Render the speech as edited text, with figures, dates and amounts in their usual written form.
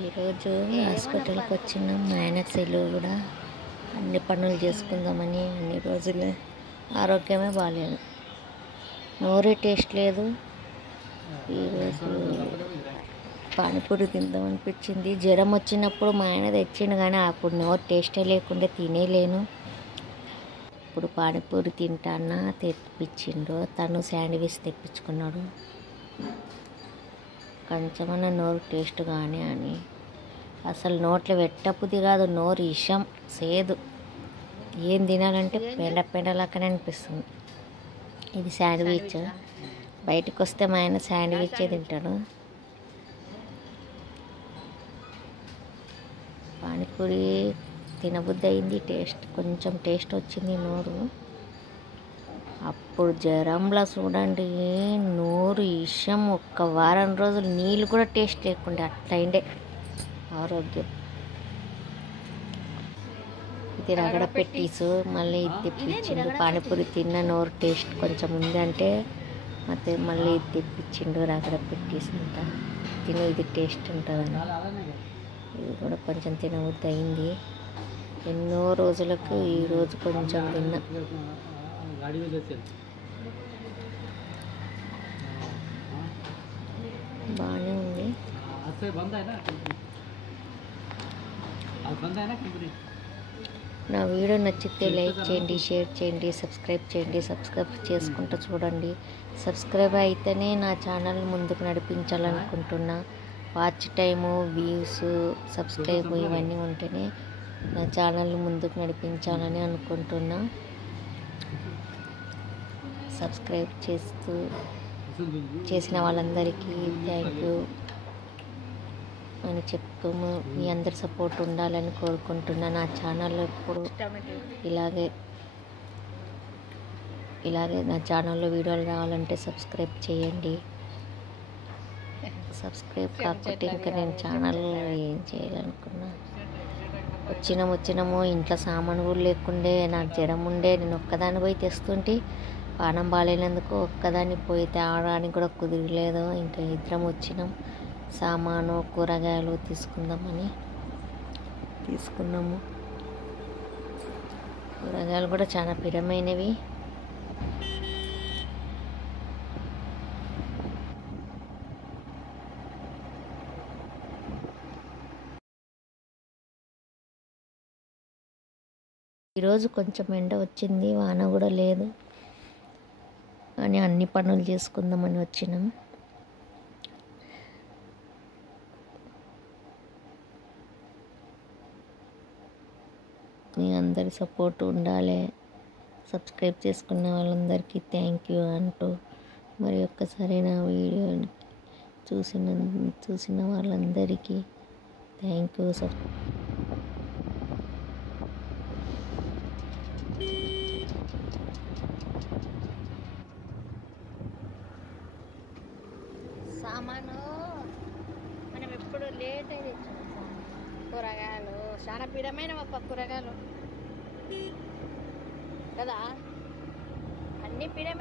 ఈరోజు హాస్పిటల్కి వచ్చిన మా ఆయనకు సెలవు కూడా అన్ని పనులు చేసుకుందామని అన్ని రోజులు ఆరోగ్యమే బాగాలేదు, నోరే టేస్ట్ లేదు. ఈరోజు పానీపూరి తిందామనిపించింది. జ్వరం వచ్చినప్పుడు మా ఆయన తెచ్చిండు కానీ అప్పుడు నోరు టేస్టే లేకుండా తినేలేను. ఇప్పుడు పానీపూరి తింటానా తెప్పించిండు, తను శాండ్విచ్ తెప్పించుకున్నాడు. కొంచెమన్నా నోరు టేస్ట్ కానీ అని అసలు నోట్లో పెట్టబుద్ధి కాదు, నోరు ఇషం సేదు, ఏం తినాలంటే పెండలాగానే అనిపిస్తుంది. ఇది శాండ్విచ్, బయటకు వస్తే మా ఆయన శాండ్విచే తింటాడు. పానీపూరి తినబుద్ధి అయింది, కొంచెం టేస్ట్ వచ్చింది నోరు. అప్పుడు జ్వరంలో చూడండి నోరు ఇషం, ఒక్క వారం రోజులు నీళ్ళు కూడా టేస్ట్ లేకుండా అట్లా అయిండే ఆరోగ్యం. ఇది రగడ పెట్టీసు, మళ్ళీ ఇది తెప్పించిండు. పానీపూరి తిన్న నోరు టేస్ట్ కొంచెం ఉందంటే ಮತ್ತೆ మళ్ళీ ఇది తెప్పించిండు రగడ పెట్టీసు అంట. తిని ఇది టేస్ట్ ఉంటుందని ఇది కూడా కొంచెం తినబుద్ధి అయింది. ఎన్నో రోజులకు ఈరోజు కొంచెం తిన్నా. బాగానే ఉంది. నా వీడియో నచ్చితే లైక్ చేయండి, షేర్ చేయండి, సబ్స్క్రైబ్ చేయండి. సబ్స్క్రైబ్ చేసుకుంటూ చూడండి. సబ్స్క్రైబ్ అయితేనే నా ఛానల్ ముందుకు నడిపించాలనుకుంటున్నా. వాచ్ టైము, వ్యూస్, సబ్స్క్రైబ్ ఇవన్నీ ఉంటేనే నా ఛానల్ ముందుకు నడిపించాలని అనుకుంటున్నా. సబ్స్క్రైబ్ చేసిన వాళ్ళందరికీ థ్యాంక్ యూ అని చెప్తూ మీ అందరి సపోర్ట్ ఉండాలని కోరుకుంటున్నా. నా ఛానల్లో ఎప్పుడు ఇలాగే నా ఛానల్లో వీడియోలు రావాలంటే సబ్స్క్రైబ్ చేయండి. సబ్స్క్రైబ్ కాకపోతే ఇంకా నేను ఛానల్లో ఏం చేయాలనుకున్నా. వచ్చినాము ఇంట్లో సామాను కూడా లేకుండే, నాకు జ్వరం ఉండే. నేను ఒక్కదాన్ని పోయి తెస్తుంటే పానం బాగాలేనందుకు ఒక్కదాన్ని పోయి తేవడానికి కూడా కుదిరలేదు. ఇంకా ఇద్దరం వచ్చినాం సామాను కూరగాయలు తీసుకుందామని తీసుకున్నాము. కూరగాయలు కూడా చాలా పిరమైనవి. ఈరోజు కొంచెం ఎండ వచ్చింది, వాన కూడా లేదు అని అన్ని పనులు చేసుకుందామని వచ్చినాం. మీ అందరి సపోర్ట్ ఉండాలి. సబ్స్క్రైబ్ చేసుకున్న వాళ్ళందరికీ థ్యాంక్ యూ అంటూ మరి ఒక్కసారి నా వీడియోని చూసిన వాళ్ళందరికీ థ్యాంక్ యూ. సామాను మనం ఎప్పుడు లేట్ అయితే కూరగాయలు చాలా పిడమైన కూరగాయలు కదా, అన్ని పిడమే.